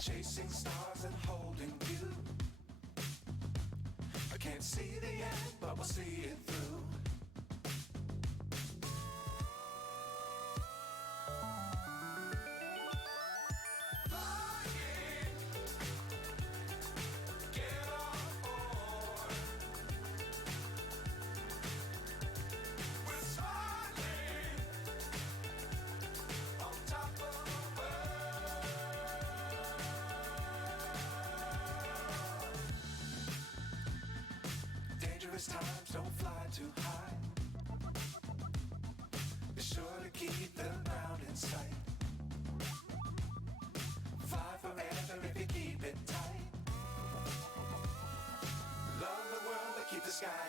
Chasing stars and holding you. I can't see the end, but we'll see it through. Times don't fly too high. Be sure to keep the ground in sight. Fly forever if you keep it tight. Love the world but keep the sky